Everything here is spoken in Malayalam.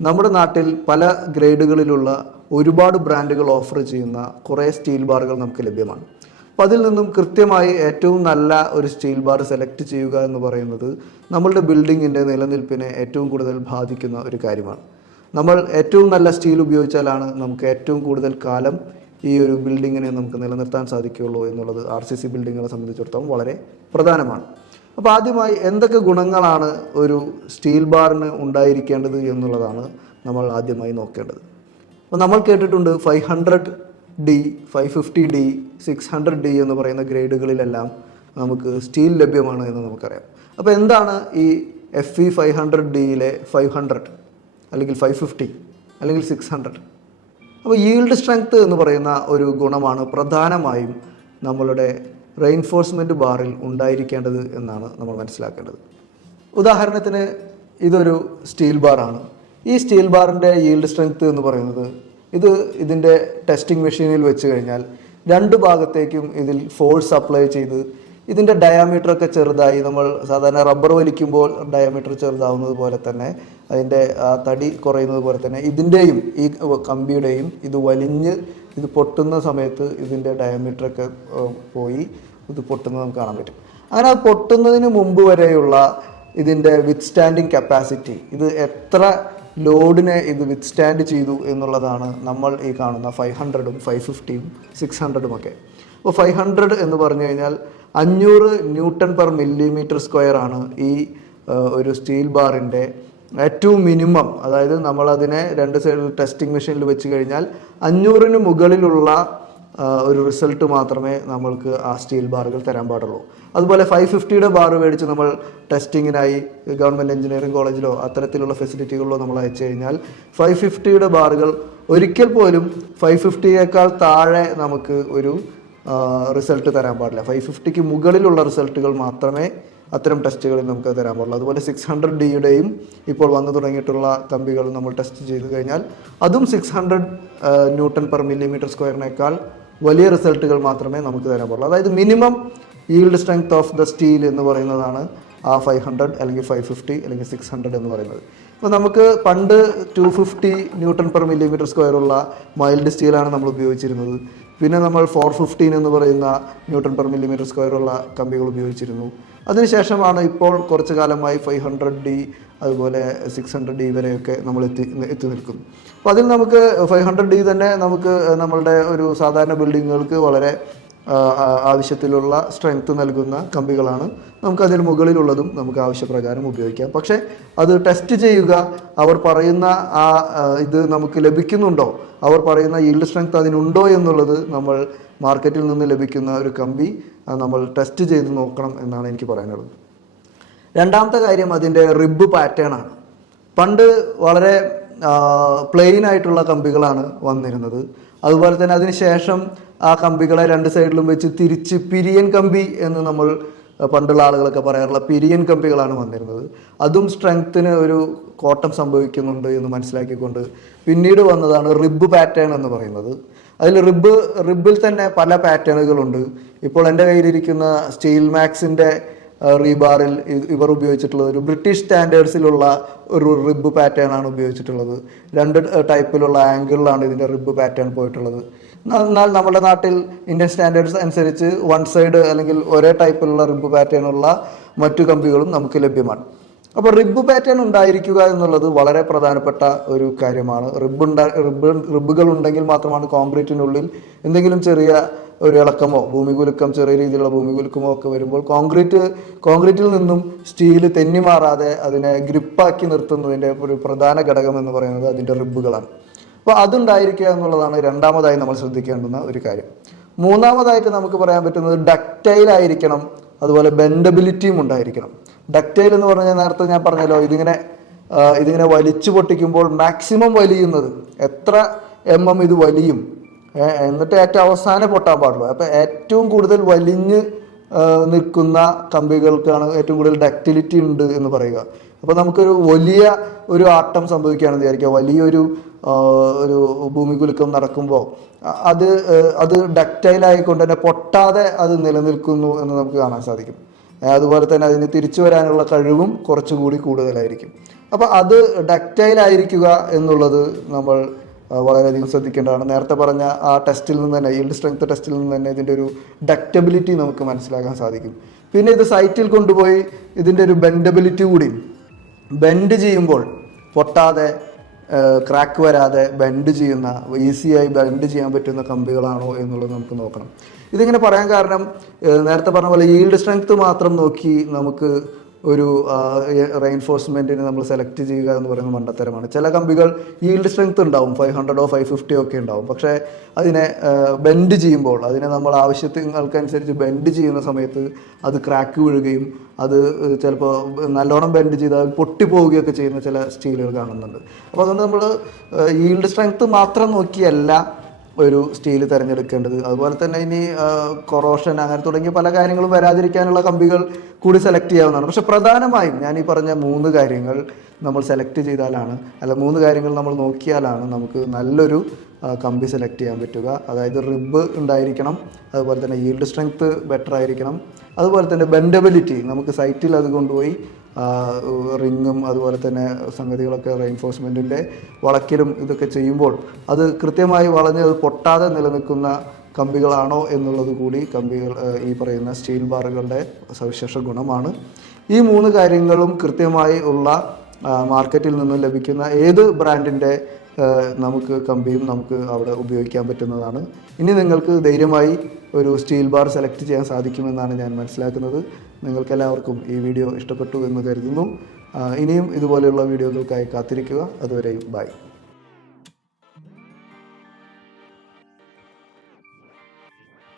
നമ്മുടെ നാട്ടിൽ പല ഗ്രേഡുകളിലുള്ള ഒരുപാട് ബ്രാൻഡുകൾ ഓഫർ ചെയ്യുന്ന കുറേ സ്റ്റീൽ ബാറുകൾ നമുക്ക് ലഭ്യമാണ്. അപ്പോൾ അതിൽ നിന്നും കൃത്യമായി ഏറ്റവും നല്ല ഒരു സ്റ്റീൽ ബാർ സെലക്ട് ചെയ്യുക എന്ന് പറയുന്നത് നമ്മളുടെ ബിൽഡിങ്ങിൻ്റെ നിലനിൽപ്പിനെ ഏറ്റവും കൂടുതൽ ബാധിക്കുന്ന ഒരു കാര്യമാണ്. നമ്മൾ ഏറ്റവും നല്ല സ്റ്റീൽ ഉപയോഗിച്ചാലാണ് നമുക്ക് ഏറ്റവും കൂടുതൽ കാലം ഈ ഒരു ബിൽഡിങ്ങിനെ നമുക്ക് നിലനിർത്താൻ സാധിക്കുകയുള്ളൂ എന്നുള്ളത് RCC ബിൽഡിങ്ങുകളെ സംബന്ധിച്ചിടത്തോളം വളരെ പ്രധാനമാണ്. അപ്പോൾ ആദ്യമായി എന്തൊക്കെ ഗുണങ്ങളാണ് ഒരു സ്റ്റീൽ ബാറിന് ഉണ്ടായിരിക്കേണ്ടത് എന്നുള്ളതാണ് നമ്മൾ ആദ്യമായി നോക്കേണ്ടത്. അപ്പോൾ നമ്മൾ കേട്ടിട്ടുണ്ട് 500D, 550D, 600D എന്ന് പറയുന്ന ഗ്രേഡുകളിലെല്ലാം നമുക്ക് സ്റ്റീൽ ലഭ്യമാണ് എന്ന് നമുക്കറിയാം. അപ്പോൾ എന്താണ് ഈ FE 500Dയിലെ 500 അല്ലെങ്കിൽ 550 അല്ലെങ്കിൽ 600? അപ്പോൾ ഈൽഡ് സ്ട്രെങ്ത് എന്ന് പറയുന്ന ഒരു ഗുണമാണ് പ്രധാനമായും നമ്മളുടെ റെയിൻഫോഴ്സ്മെൻറ്റ് ബാറിൽ ഉണ്ടായിരിക്കേണ്ടത് എന്നാണ് നമ്മൾ മനസ്സിലാക്കേണ്ടത്. ഉദാഹരണത്തിന് ഇതൊരു സ്റ്റീൽ ബാറാണ്. ഈ സ്റ്റീൽ ബാറിൻ്റെ ഈൽഡ് സ്ട്രെങ്ത് എന്ന് പറയുന്നത് ഇതിൻ്റെ ടെസ്റ്റിംഗ് മെഷീനിൽ വെച്ച് കഴിഞ്ഞാൽ രണ്ട് ഭാഗത്തേക്കും ഇതിൽ ഫോഴ്സ് അപ്ലൈ ചെയ്ത് ഇതിൻ്റെ ഡയാമീറ്ററൊക്കെ ചെറുതായി, നമ്മൾ സാധാരണ റബ്ബർ വലിക്കുമ്പോൾ ഡയാമീറ്റർ ചെറുതാവുന്നത് പോലെ തന്നെ അതിൻ്റെ തടി കുറയുന്നത് പോലെ തന്നെ ഇതിൻ്റെയും ഈ കമ്പിയുടെയും ഇത് വലിഞ്ഞ് ഇത് പൊട്ടുന്ന സമയത്ത് ഇതിൻ്റെ ഡയമീറ്ററൊക്കെ പോയി ഇത് പൊട്ടുന്നത് നമുക്ക് കാണാൻ പറ്റും. അങ്ങനെ അത് പൊട്ടുന്നതിന് മുമ്പ് വരെയുള്ള ഇതിൻ്റെ വിത്ത്സ്റ്റാൻഡിങ് കപ്പാസിറ്റി, ഇത് എത്ര ലോഡിനെ ഇത് വിത്ത്സ്റ്റാൻഡ് ചെയ്തു എന്നുള്ളതാണ് നമ്മൾ ഈ കാണുന്ന 500ഉം 550ഉം 600ഉം ഒക്കെ. അപ്പോൾ 500 എന്ന് പറഞ്ഞു കഴിഞ്ഞാൽ 500 Nm/mm² ആണ് ഈ ഒരു സ്റ്റീൽ ബാറിൻ്റെ ഏറ്റവും മിനിമം. അതായത് നമ്മളതിനെ രണ്ട് സൈഡിൽ ടെസ്റ്റിംഗ് മെഷീനിൽ വെച്ച് കഴിഞ്ഞാൽ 500ന് മുകളിലുള്ള ഒരു റിസൾട്ട് മാത്രമേ നമ്മൾക്ക് ആ സ്റ്റീൽ ബാറുകൾ തരാൻ പാടുള്ളൂ. അതുപോലെ 550യുടെ ബാർ മേടിച്ച് നമ്മൾ ടെസ്റ്റിങ്ങിനായി ഗവൺമെൻറ് എഞ്ചിനീയറിംഗ് കോളേജിലോ അത്തരത്തിലുള്ള ഫെസിലിറ്റികളിലോ നമ്മൾ അയച്ചു കഴിഞ്ഞാൽ 550യുടെ ബാറുകൾ ഒരിക്കൽ പോലും 550യേക്കാൾ താഴെ നമുക്ക് ഒരു റിസൾട്ട് തരാൻ പാടില്ല. 550ക്ക് മുകളിലുള്ള റിസൾട്ടുകൾ മാത്രമേ അത്തരം ടെസ്റ്റുകളിൽ നമുക്ക് തരാൻ പാടുള്ളൂ. അതുപോലെ 600Dയുടെയും ഇപ്പോൾ വന്നു തുടങ്ങിയിട്ടുള്ള കമ്പികൾ നമ്മൾ ടെസ്റ്റ് ചെയ്ത് കഴിഞ്ഞാൽ അതും 600 Nm/mm² വലിയ റിസൾട്ടുകൾ മാത്രമേ നമുക്ക് തരാൻ പാടുള്ളൂ. അതായത് minimum yield strength of the steel എന്ന് പറയുന്നതാണ് ആ 500 അല്ലെങ്കിൽ 550 അല്ലെങ്കിൽ 600 എന്ന് പറയുന്നത്. അപ്പോൾ നമുക്ക് പണ്ട് 250 Nm/mm² ഉള്ള മൈൽഡ് സ്റ്റീലാണ് നമ്മൾ ഉപയോഗിച്ചിരുന്നത്. പിന്നെ നമ്മൾ 415 എന്ന് പറയുന്ന Nm/mm² ഉള്ള കമ്പികൾ ഉപയോഗിച്ചിരുന്നു. അതിനുശേഷമാണ് ഇപ്പോൾ കുറച്ച് കാലമായി 500D അതുപോലെ 600D വരെയൊക്കെ നമ്മൾ എത്തി നിൽക്കുന്നു. അപ്പോൾ അതിൽ നമുക്ക് 500D തന്നെ നമുക്ക് നമ്മളുടെ ഒരു സാധാരണ ബിൽഡിങ്ങുകൾക്ക് വളരെ ആവശ്യത്തിലുള്ള സ്ട്രെങ്ത് നൽകുന്ന കമ്പികളാണ്. നമുക്കതിന് മുകളിലുള്ളതും നമുക്ക് ആവശ്യപ്രകാരം ഉപയോഗിക്കാം. പക്ഷേ അത് ടെസ്റ്റ് ചെയ്യുക, അവർ പറയുന്ന ഇത് നമുക്ക് ലഭിക്കുന്നുണ്ടോ, അവർ പറയുന്ന ഈൽഡ് സ്ട്രെങ്ത് അതിനുണ്ടോ എന്നുള്ളത് നമ്മൾ മാർക്കറ്റിൽ നിന്ന് ലഭിക്കുന്ന ഒരു കമ്പി നമ്മൾ ടെസ്റ്റ് ചെയ്ത് നോക്കണം എന്നാണ് എനിക്ക് പറയാനുള്ളത്. രണ്ടാമത്തെ കാര്യം അതിൻ്റെ റിബ് പാറ്റേൺ ആണ്. പണ്ട് വളരെ പ്ലെയിൻ ആയിട്ടുള്ള കമ്പികളാണ് വന്നിരുന്നത്. അതുപോലെ തന്നെ അതിന് ശേഷം ആ കമ്പികളെ രണ്ട് സൈഡിലും വെച്ച് തിരിച്ച് പിരിയൻ കമ്പി എന്ന് നമ്മൾ പണ്ടുള്ള ആളുകളൊക്കെ പറയാറുള്ള പിരിയൻ കമ്പികളാണ് വന്നിരുന്നത്. അതും സ്ട്രെങ്ത്തിന് ഒരു കോട്ടം സംഭവിക്കുന്നുണ്ട് എന്ന് മനസ്സിലാക്കിക്കൊണ്ട് പിന്നീട് വന്നതാണ് റിബ് പാറ്റേൺ എന്ന് പറയുന്നത്. അതിൽ റിബിൽ തന്നെ പല പാറ്റേണുകളുണ്ട്. ഇപ്പോൾ എൻ്റെ കയ്യിലിരിക്കുന്ന സ്റ്റീൽ മാക്സിൻ്റെ റീബാറിൽ ഇവർ ഉപയോഗിച്ചിട്ടുള്ളത് ഒരു ബ്രിട്ടീഷ് സ്റ്റാൻഡേർഡ്സിലുള്ള ഒരു റിബ് പാറ്റേൺ ആണ് ഉപയോഗിച്ചിട്ടുള്ളത്. രണ്ട് ടൈപ്പിലുള്ള ആംഗിളിലാണ് ഇതിൻ്റെ റിബ് പാറ്റേൺ പോയിട്ടുള്ളത്. എന്നാൽ നമ്മുടെ നാട്ടിൽ ഇന്ത്യൻ സ്റ്റാൻഡേർഡ്സ് അനുസരിച്ച് വൺ സൈഡ് അല്ലെങ്കിൽ ഒരേ ടൈപ്പിലുള്ള റിബ് പാറ്റേൺ ഉള്ള മറ്റു കമ്പികളും നമുക്ക് ലഭ്യമാണ്. അപ്പോൾ റിബ് പാറ്റേൺ ഉണ്ടായിരിക്കുക എന്നുള്ളത് വളരെ പ്രധാനപ്പെട്ട ഒരു കാര്യമാണ്. റിബുകൾ ഉണ്ടെങ്കിൽ മാത്രമാണ് കോൺക്രീറ്റിനുള്ളിൽ എന്തെങ്കിലും ചെറിയ ഒരു ഇളക്കമോ ഭൂമികുലുക്കം, ചെറിയ രീതിയിലുള്ള ഭൂമികുലുക്കമോ ഒക്കെ വരുമ്പോൾ കോൺക്രീറ്റിൽ നിന്നും സ്റ്റീൽ തെന്നി മാറാതെ അതിനെ ഗ്രിപ്പാക്കി നിർത്തുന്നതിൻ്റെ ഒരു പ്രധാന ഘടകം എന്ന് പറയുന്നത് അതിൻ്റെ റിബുകളാണ്. അപ്പോൾ അതുണ്ടായിരിക്കുക എന്നുള്ളതാണ് രണ്ടാമതായി നമ്മൾ ശ്രദ്ധിക്കേണ്ടുന്ന ഒരു കാര്യം. മൂന്നാമതായിട്ട് നമുക്ക് പറയാൻ പറ്റുന്നത് ഡക്റ്റൈൽ ആയിരിക്കണം, അതുപോലെ ബെൻഡബിലിറ്റിയും ഉണ്ടായിരിക്കണം. ഡക്റ്റൈൽ എന്ന് പറഞ്ഞാൽ നേരത്തെ ഞാൻ പറഞ്ഞല്ലോ, ഇതിങ്ങനെ വലിച്ചു പൊട്ടിക്കുമ്പോൾ മാക്സിമം വലിയുന്നത് എത്ര ഇത് വലിയും, എന്നിട്ട് ഏറ്റവും അവസാനം പൊട്ടാൻ പാടുള്ളൂ. അപ്പോൾ ഏറ്റവും കൂടുതൽ വലിഞ്ഞ് നിൽക്കുന്ന കമ്പികൾക്കാണ് ഏറ്റവും കൂടുതൽ ഡക്റ്റിലിറ്റി ഉണ്ട് എന്ന് പറയുക. അപ്പോൾ നമുക്കൊരു വലിയ ഒരു ആട്ടം സംഭവിക്കുകയാണെന്ന് വിചാരിക്കുക, വലിയൊരു ഭൂമികുലുക്കം നടക്കുമ്പോൾ അത് ഡക്റ്റൈലായിക്കൊണ്ട് തന്നെ പൊട്ടാതെ അത് നിലനിൽക്കുന്നു എന്ന് നമുക്ക് കാണാൻ സാധിക്കും. അതുപോലെ തന്നെ അതിന് തിരിച്ചു വരാനുള്ള കഴിവും കുറച്ചുകൂടി കൂടുതലായിരിക്കും. അപ്പോൾ അത് ഡക്റ്റൈൽ ആയിരിക്കുക എന്നുള്ളത് നമ്മൾ വളരെയധികം ശ്രദ്ധിക്കേണ്ടതാണ്. നേരത്തെ പറഞ്ഞ ആ ടെസ്റ്റിൽ നിന്ന് തന്നെ, ഈൽഡ് സ്ട്രെങ്ത് ടെസ്റ്റിൽ നിന്ന് തന്നെ ഇതിൻ്റെ ഒരു ഡക്റ്റബിലിറ്റി നമുക്ക് മനസ്സിലാക്കാൻ സാധിക്കും. പിന്നെ ഇത് സൈറ്റിൽ കൊണ്ടുപോയി ഇതിൻ്റെ ഒരു ബെൻഡബിലിറ്റി കൂടി, ബെൻഡ് ചെയ്യുമ്പോൾ പൊട്ടാതെ ക്രാക്ക് വരാതെ ബെൻഡ് ചെയ്യുന്ന, ഈസിയായി ബെൻഡ് ചെയ്യാൻ പറ്റുന്ന കമ്പികളാണോ എന്നുള്ളത് നമുക്ക് നോക്കണം. ഇതിങ്ങനെ പറയാൻ കാരണം നേരത്തെ പറഞ്ഞ പോലെ ഈൽഡ് സ്ട്രെങ്ത് മാത്രം നോക്കി നമുക്ക് ഒരു റെയിൻഫോഴ്സ്മെൻറ്റിന് നമ്മൾ സെലക്ട് ചെയ്യുക എന്ന് പറയുന്നത് മണ്ടത്തരമാണ്. ചില കമ്പികൾ ഈൽഡ് സ്ട്രെങ്ത് ഉണ്ടാവും, 500 550 ഒക്കെ ഉണ്ടാവും. പക്ഷേ അതിനെ ബെൻഡ് ചെയ്യുമ്പോൾ, അതിനെ നമ്മൾ ആവശ്യങ്ങൾക്കനുസരിച്ച് ബെൻഡ് ചെയ്യുന്ന സമയത്ത് അത് ക്രാക്ക് വീഴുകയും അത് ചിലപ്പോൾ നല്ലോണം ബെൻഡ് ചെയ്ത് അത് പൊട്ടിപ്പോവുകയൊക്കെ ചെയ്യുന്ന ചില സ്റ്റീലുകൾ കാണുന്നുണ്ട്. അപ്പോൾ അതുകൊണ്ട് നമ്മൾ ഈൽഡ് സ്ട്രെങ്ത് മാത്രം നോക്കിയല്ല ഒരു സ്റ്റീൽ തിരഞ്ഞെടുക്കേണ്ടത്. അതുപോലെ തന്നെ ഇനി കൊറോഷൻ അങ്ങനെ തുടങ്ങിയ പല കാര്യങ്ങളും വരാതിരിക്കാനുള്ള കമ്പികൾ കൂടി സെലക്ട് ചെയ്യാവുന്നതാണ്. പക്ഷെ പ്രധാനമായും ഞാൻ ഈ പറഞ്ഞ 3 കാര്യങ്ങൾ നമ്മൾ സെലക്ട് ചെയ്താലാണ്, 3 കാര്യങ്ങൾ നമ്മൾ നോക്കിയാലാണ് നമുക്ക് നല്ലൊരു കമ്പി സെലക്ട് ചെയ്യാൻ പറ്റുക. അതായത് റിബ് ഉണ്ടായിരിക്കണം, അതുപോലെ തന്നെ ഈൽഡ് സ്ട്രെങ്ത് ബെറ്റർ ആയിരിക്കണം, അതുപോലെ തന്നെ ബെൻഡബിലിറ്റി, നമുക്ക് സൈറ്റിൽ അത് കൊണ്ടുപോയി റിങ്ങും അതുപോലെ തന്നെ സംഗതികളൊക്കെ റെയിൻഫോഴ്സ്മെൻറ്റിൻ്റെ വളക്കിലും ഇതൊക്കെ ചെയ്യുമ്പോൾ അത് കൃത്യമായി വളഞ്ഞ് അത് പൊട്ടാതെ നിലനിൽക്കുന്ന കമ്പികളാണോ എന്നുള്ളത് കൂടി കമ്പികൾ ഈ പറയുന്ന സ്റ്റീൽ ബാറുകളുടെ സവിശേഷ ഗുണമാണ്. ഈ 3 കാര്യങ്ങളും കൃത്യമായി ഉള്ള മാർക്കറ്റിൽ നിന്നും ലഭിക്കുന്ന ഏത് ബ്രാൻഡിൻ്റെ നമുക്ക് കമ്പിയും നമുക്ക് അവിടെ ഉപയോഗിക്കാൻ പറ്റുന്നതാണ്. ഇനി നിങ്ങൾക്ക് ധൈര്യമായി ഒരു സ്റ്റീൽ ബാർ സെലക്ട് ചെയ്യാൻ സാധിക്കുമെന്നാണ് ഞാൻ മനസ്സിലാക്കുന്നത്. നിങ്ങൾക്കെല്ലാവർക്കും ഈ വീഡിയോ ഇഷ്ടപ്പെട്ടു എന്ന് കരുതുന്നു. ഇനിയും ഇതുപോലെയുള്ള വീഡിയോകൾക്കായി കാത്തിരിക്കുക. അതുവരെയും ബൈ.